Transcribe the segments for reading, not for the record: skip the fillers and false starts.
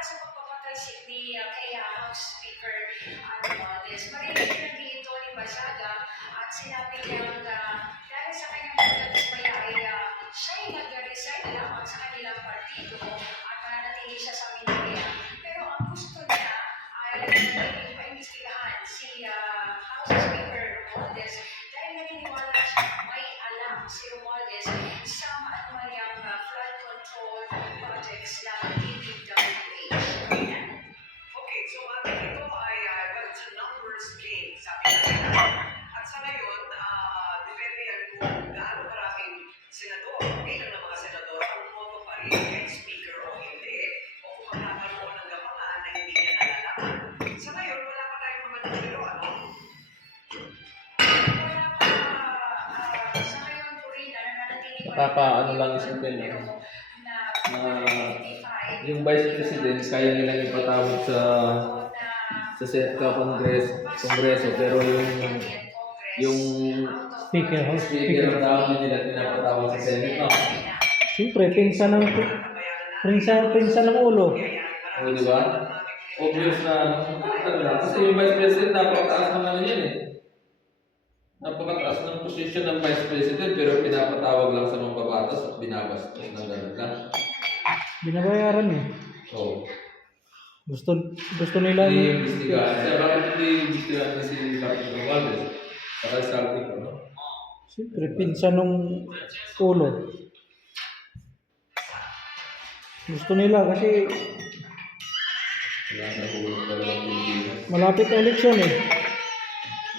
sa pagpapatay ni House Speaker Romualdez. Marinig lang dito ni Basaga at sinabi niyang dahil sa kanyang pagdadismaya ay siya'y nag-resign lamang sa kanilang partido at nanatili siya sa Mindanao. Pero ang gusto niya ay maimbestigahan si House Speaker Romualdez dahil naniniwala siya may alam si Romualdez sa maanyang flood control projects ng DPWH. Okay, so ito ay it's a numbers game, sabi nila. At sa ngayon, depende yan kung gaano karaming senador, bilang ng mga senador, ang umoto pa rin kay speaker o hindi, o kung magkakaroon ng gapangan na hindi niya nalalaman. Sa ngayon, wala pa tayong mga numero, ano? Wala pa, sa ngayon po rin, nananatili pa Nakakaano lang isipin na yung Vice President kaya nilang ipatawag sa Kongreso pero yung Speaker, House speaker Speaker. ang tawag nila pinapatawag sa Senate, no? Siyempre, pinsan ng ulo. O, di ba? Obvious na ano lang. Kasi yung Vice President napakataas ng ano yan eh. Napakataas ng posisyon ng Vice President pero pinapatawag lang sa mga babatas at binabastos ng gano'n lang. Binabayaran eh. Oo. Gusto nila Iimbestigahan siya. Bakit hindi iimbestigahan na si Patrick Romualdez? Para sa akin ko, no? Siyempre, pinsan ng ulo. Gusto nila kasi Wala sa hulog dalawang Pilipinas. malapit na eleksyon eh.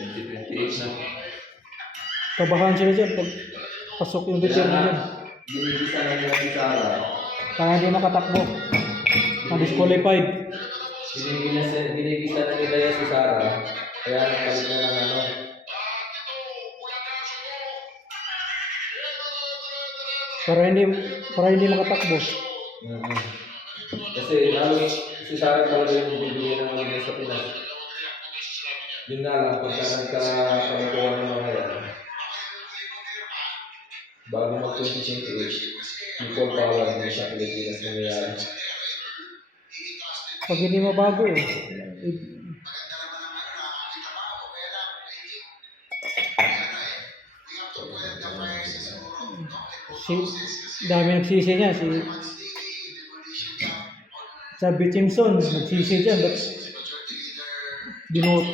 2028 na. Kabahan sila dyan pag pasok yung Duterte dyan. Binibisa na nila si Sara. Kaya hindi makatakbo. Na-disqualified. Binibisa na nila yan si Sara. Kaya nagpalit na ng ano. Para hindi makatakbo. Kasi lalo si Sara talaga yung bibigyan ng mga sa Pinas. Yun nga lang, pagka nagkakaroon ng mga yan, bago mag-2028, people power din sa Pilipinas nangyayari. Pag hindi mabago eh. Dami nagsisi niya. Sabi Simpson, nagsisi dyan. Ba't binuot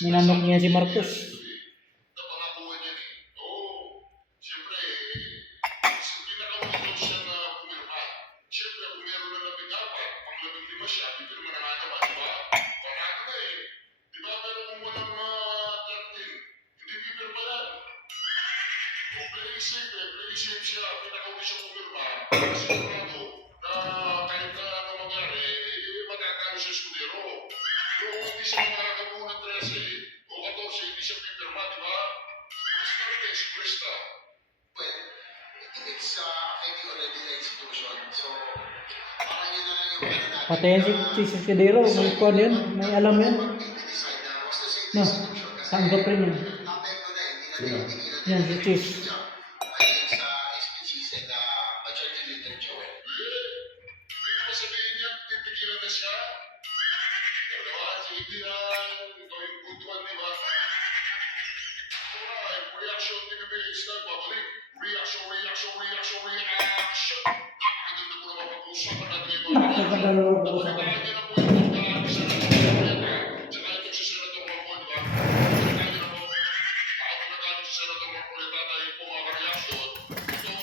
minanok niya si Marcos. Pre-isip siya, pinakauli siya pumirma, sigurado na kahit na ano mangyari, matatalo siya Escudero. Pero kung hindi siya makakabuo ng 13 o 14, hindi siya pipirma, di ba? Presta rin eh, si Presta. Well, it's affecting already the institution. So, parang yun na lang yung ano natin. Patayin si Sidero, may kwan yan, may alam yan. Decide na what's the same No, institution. Kasi tanggap rin yan. natin ko na hindi na tinitigilan. Yan, si Chief. Ayun sa SPCs and Majority Leader Joel. Hindi naman sabihin niya, tipigilan na siya. Pero naman, hindi na ito yung good one, di ba? Alright, reaction ni Bibilis na babalik. Reaction. Napakaganda mo naman pag-uusapan natin yung mga Napakaganda mo pag-uusapan. Napakaganda na po yung mga isa na tsaka itong si Senator Marco, di ba? Tsaka yun ako, ako nagalit si Senator Marco na tatay po mga reaction. Itong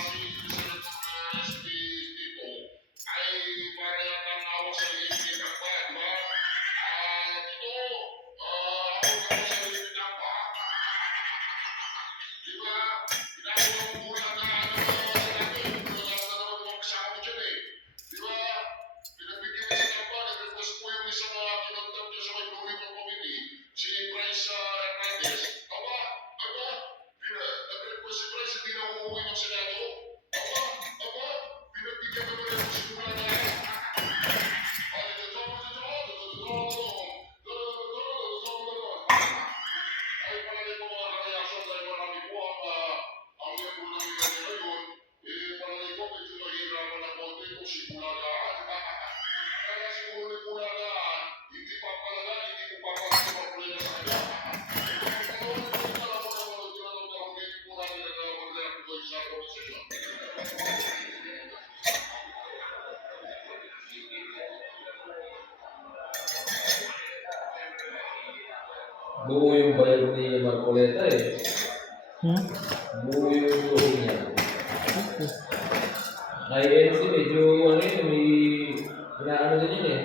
si Senator Tito ay para yata nawa sa liit ng pa, di ba? Tito, ako sa liit ng pa. Di ba? Ginagawa mo muna na sa natin. Wala na naman mga kasama mo dyan eh. Di ba? Pinagbigyan niya sa kampanya, nag-request po buo yung bayad ni Marcoleta eh. Hmm? Buo yung tuhog niya. Okay. INC medyo ano yun, may inaano din yun eh.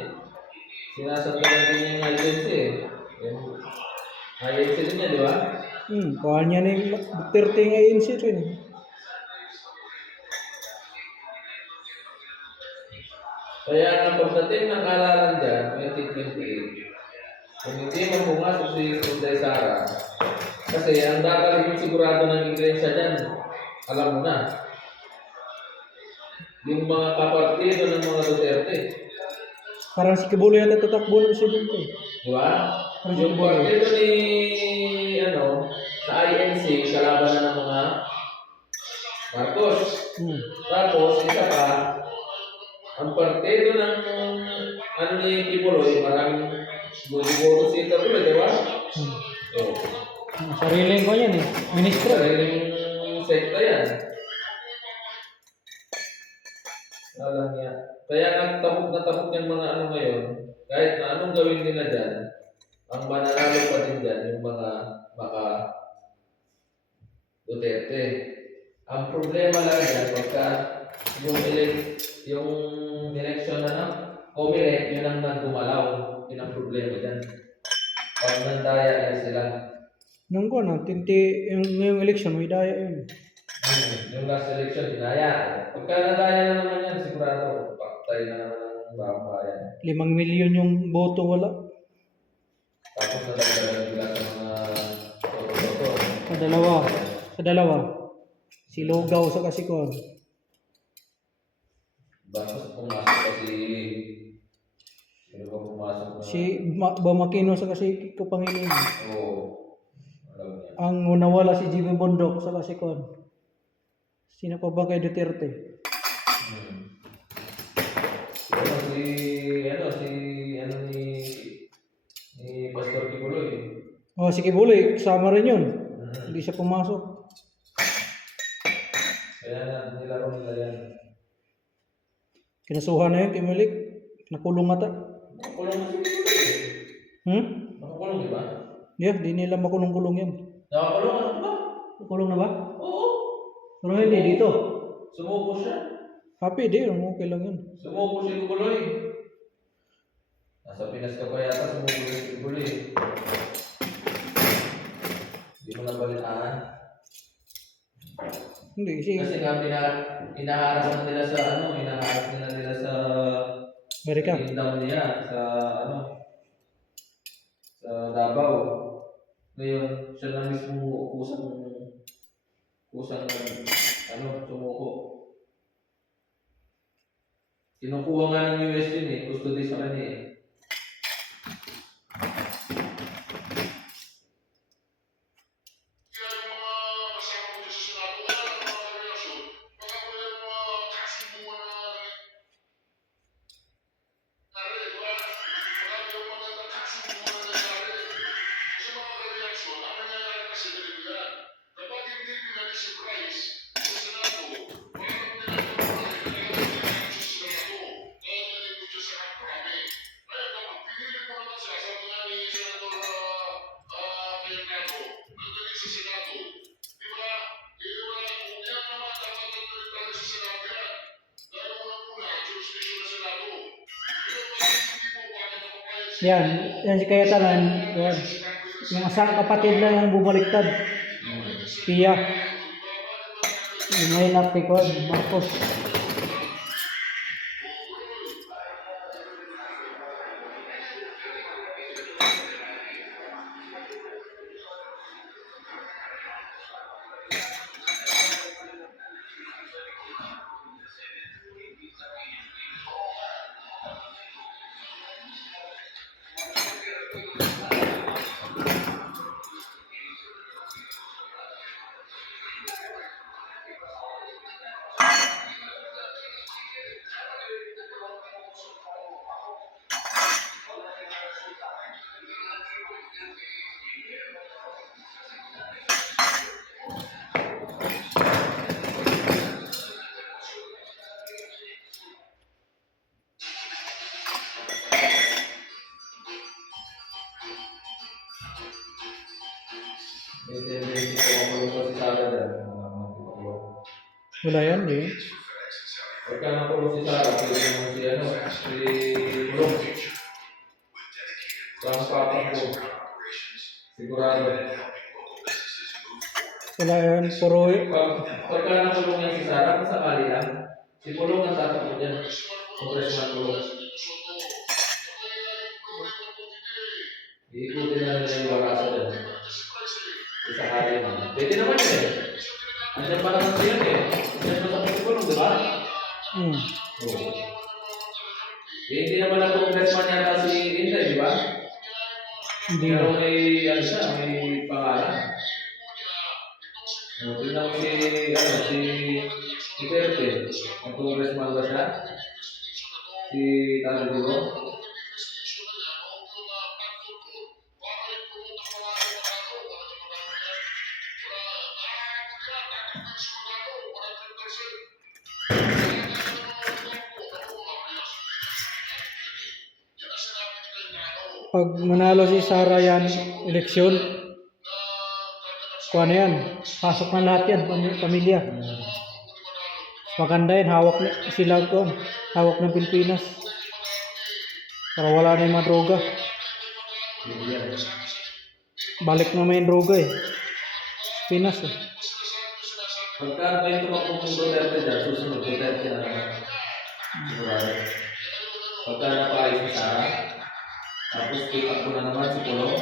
Sinasandalan din yung INC eh. Yung INC din yan, di ba? Kuhaan niya na yung Duterte ng ANC rin. Kaya ang pagdating ng halalan dyan, 2028, kung hindi mo pumasok si Inday Sara, kasi ang dadaling sigurado ng iglesia dyan, alam mo na, yung mga kapartido ng mga Duterte. Parang si Kibuloy yata tatakbo ng presidente. Di ba? Yung partido ni, sa INC, kalaban na ng mga Marcos. Tapos, isa pa, ang partido ng ni Kibuloy, maraming boto si Kibuloy, di ba? So, Sariling ko yan eh. Ministro. sariling sekta yan. Alam niya. Kaya nagtabok na tabok yung mga ano ngayon, kahit na anong gawin nila dyan, ang mananalo pa din dyan yung mga maka Duterte. Ang problema lang yan, pagka yung election na COMELEC, yun ang nagdumalaw. Yun ang problema dyan. Pag nandaya yan sila. Nung ko na, ngayong election, may daya yun. Yung last election, dinaya. Pagka nadaya na naman yan, sigurado, patay na naman ang bawang bayan. 5 milyon yung boto wala. Tapos nadagdagan nila sa mga toto-toto. Sa dalawa. Si Logaw sa Kasikuan. Tapos pumasok pa sino ba pumasok na? Si Bamakino sa Kasiko Pangilinan. Oo. Alam niya. Ang nawala si Jimmy Bondok sa Kasikuan. Sino pa ba kay Duterte? Ni Pastor Kibuloy. Si Kibuloy, kasama rin yun. Hindi siya pumasok. Kaya nilaro nila yan. Kinasuhan na yun kay Malik. Nakulong ata. Nakulong na si Kibuloy. Nakakulong, di ba? Yeah, di nila makulong-kulong yan. Nakakulong, ano ba? Nakulong na ba? Oo. Pero hindi dito. Sumuko siya. Happy, di. Okay lang yun. Sumuko si Kibuloy. Nasa Pinas ka pa yata, sumuko si Kibuloy. Hindi mo nabalitaan. Hindi, Kasi nga inaharas nila sa Amerika. kingdom niya sa sa Davao. Ngayon, siya na mismo kusang sumuko. Kinukuha nga ng US yun eh, custody sa kanya eh. Kaya yung mga kasama ko dyan sa Senado, wala na mga relasyon. Baka wala yung mga kasibuan na nari. Wala yung mga kasibuan na nari. Sa mga relasyon, ang nangyayari kasi ganito yan. Kapag hindi pinali si Bryce sa Senado, wala nang tinatawag sa Senado. Kaya ganito dyan sa Kaprami. Kaya kapag pinili mo naman siya, sabi nga ni Senator Bernardo, nandun sa Senado. Di ba? Wala kung yan naman dapat nandun tayo sa Senado yan. Dahil unang-una, jurisdiction ng Senado. Pero bakit hindi mo bakit napapayag si Yan si Kayatanan. Yan. Yung asang kapatid na yung bumaliktad. Pia. Yung may napikon. Marcos. Wala yan, eh. Pagka nakulong si Sarah, pwede naman si ano, si Kulong. Sa papang ko. Sigurado. Wala yan, puro, Pagka nakulong yan si Sarah, masakali lang. Si Kulong ang tatakbo niyan. Congressman Kulong. Iikutin na nila yung barasa dyan. Isakali naman. Pwede naman yun eh. Andiyan pa naman siya eh. Andiyan pa sa Kulong, di ba? Oo. Eh, hindi naman ang congressman yata si Inday, di ba? hindi Pero na. may, ano siya, may pangalan. Tingnan mo si Duterte. Ang congressman ba siya? Si Tano Digo? Pag manalo si Sara yan, eleksyon, kuha na yan. Pasok na lahat yan, pamilya. Maganda yan, hawak na sila ko, hawak ng Pilipinas. Para wala na yung mga droga. Balik na may droga eh. Pinas eh. Pagka may tumakbong kong Duterte dyan, susunod Duterte na naman. Sigurado. Pagka napaayos si Sarah, tapos pick-up ko na naman si Kulong,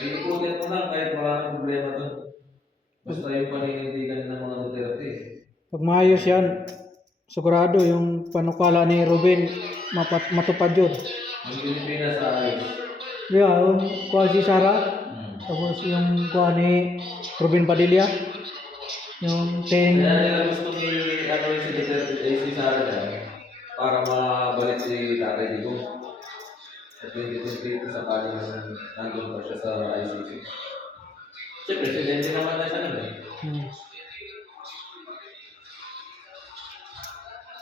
iikutin mo lang kahit wala nang problema doon. Basta yung paninindigan ng mga Duterte. Pag maayos yan, sigurado yung panukala ni Ruben matupad yun. Ang Pilipinas sa ayos. Yeah, yung kuha si Sara, tapos yung kuha ni Ruben Padilla, yung Kaya nila gusto ni ano yung si Duterte, si Sarah dyan, para mabalik si Tatay Digong. Sa 2022 sa kanya nandun pa siya sa ICC. Siyempre, presidente naman na siya nun eh.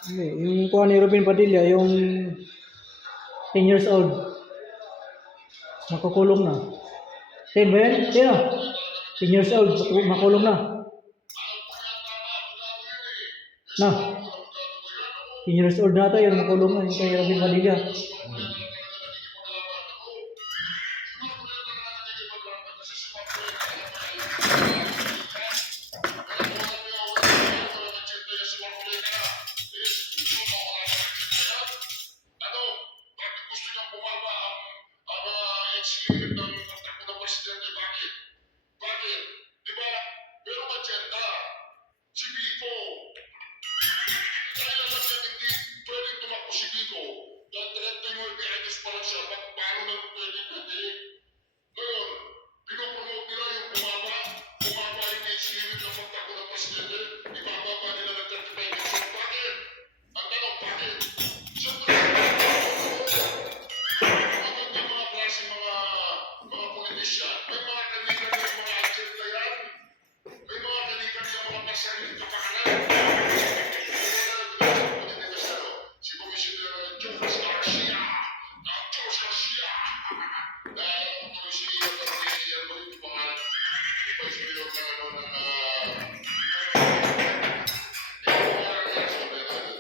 Hindi, yung kuha ni Ruben Padilla, yung 10 years old, makukulong na. 10 ba yan? 10 na. 10 years old, makulong na. Na. 10 years old na tayo, makulong na yung kay Ruben Padilla.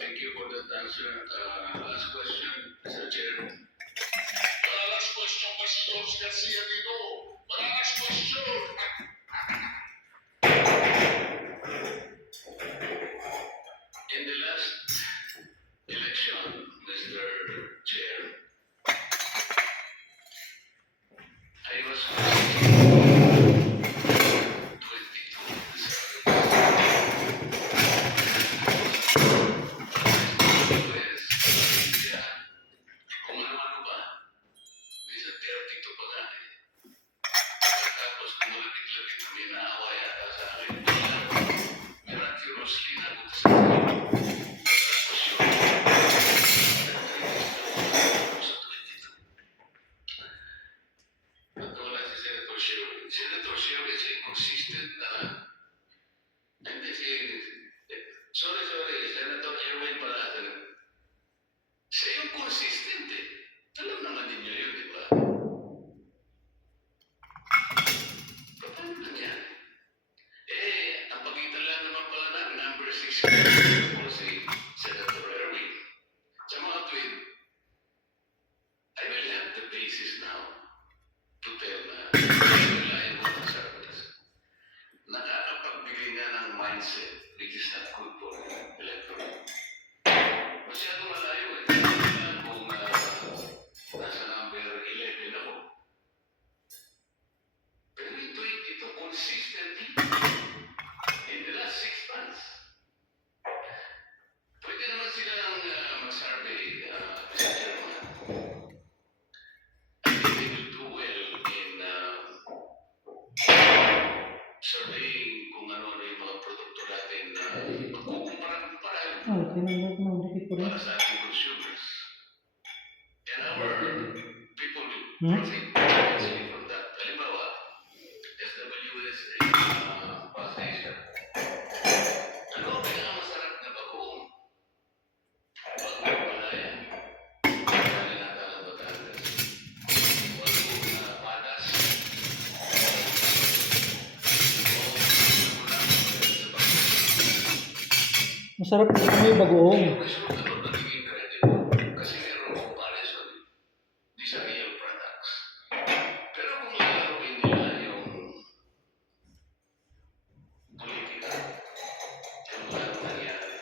Thank you for that answer. Last question, Mr. Chair. Last question kasi George Garcia dito. Last question. In the last election, Mr. Chair, I was 6 now to tell na reliable service. Nakakapagbigay nga ng mindset which is not good for electorate. Masyado malayo eh. Kung nasa number 11 ako. Pero in 22, consistently, in the last 6 months, pwede naman silang mag-survey, Mr. Chairman. I think they will do well in surveying kung ano yung mga produkto natin na magkukumpara-kumpara Oh, tinanggap na. Dikit po rin. para sa ating consumers. And our people will Hmm? profit immensely from that. Halimbawa, SWS in Pasay. Ano ang pinakamasarap na bagoong? Bagoong palaya. Kaya nata ng Batangas. Bagoong padas. Masarap na may bagoong. Resulta nun naging credible kasi meron comparison di sa real products. Pero kung lalaruin nila yung politika, yung lalo nangyari.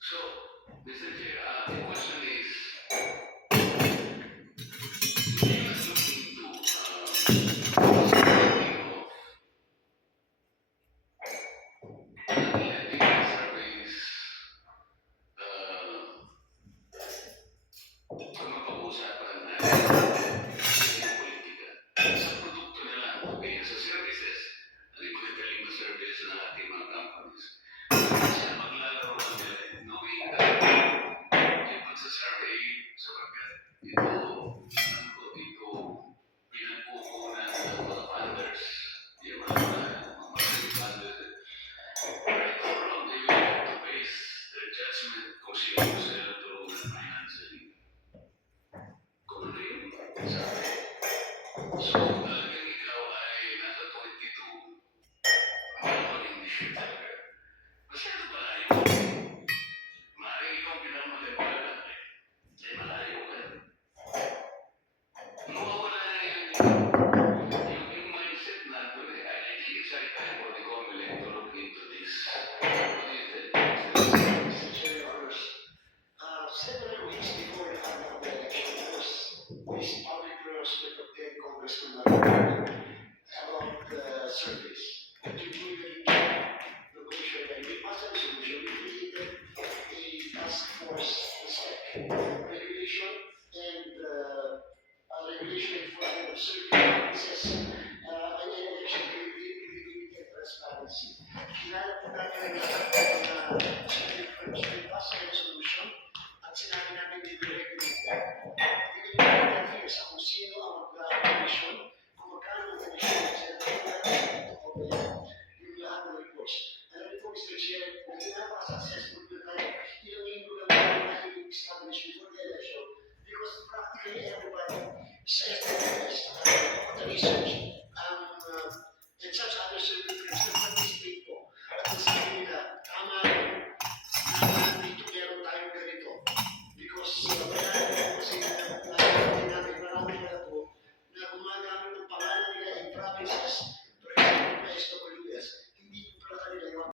So, Mr. Chair, the question is, we are looking to analytical surveys, kung mapag-uusapan natin yung politika. Sa produkto na lang, okay, sa services, ano yung magagaling na service ng ating mga companies. Kasi maglalaro lang nila, knowing that yung pagsasurvey, sapagkat ito, ito, pinagkukunan ng mga funders, yung mga marketing funders. Right or wrong, they will have to base their judgment kung sino sila tulungan financially. Kung ano yung sabi. So, kung talagang ikaw ay nasa 22, malamang hindi talaga. Masyado malayo. Maaaring ikaw pinamaganda lang eh. Ay malayo ka. Mawawala na yung mindset natin eh. I think it's high time for the COMELEC to look into this. What do you think? Mr. Chair, Your Honors, several weeks before the final election, there was this public pronouncement of then Congressman Martin about surveys. And to do the commission, and we passed a resolution, we created a task force respect regulation and regulation enforcement of survey practices and election credibility and transparency. Hinanap po namin ang survey firms to pass a resolution at sinabi namin dito regulate that. Regulate that first kung sino ang mag-commission